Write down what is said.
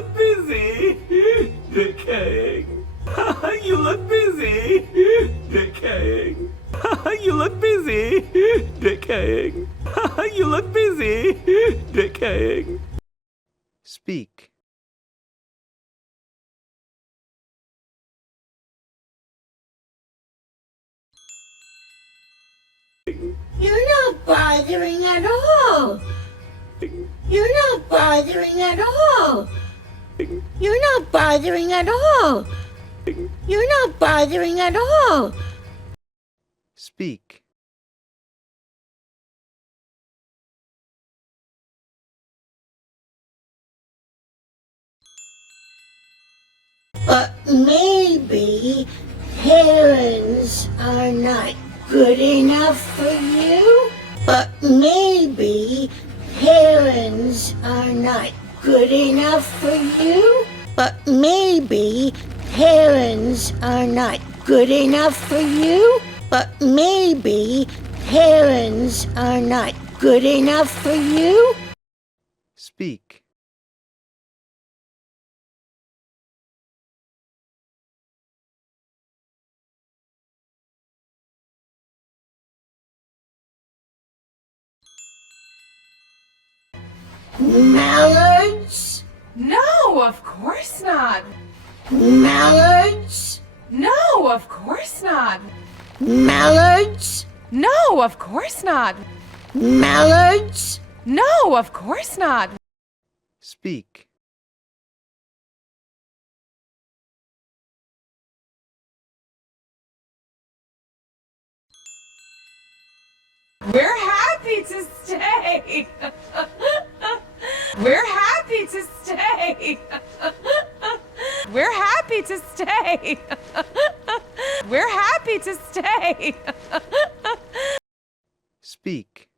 look busy. Decaying. You look busy. Decaying. You look busy. Decaying. You look busy. Decaying. Speak. You're not bothering at all. You're not bothering at all. You're not bothering at all. You're not bothering at all. Speak. But maybe herons are not good enough for you? But maybe herons are not good enough for you? But maybe herons are not good enough for you? But maybe herons are not good enough for you? Speak. Mallards? No, of course not. Mallards? No, of course not. Mallards? No, of course not. Mallards? No, of course not. Speak. We're happy to stay. We're happy to stay. We're happy to stay. We're happy to stay. Speak.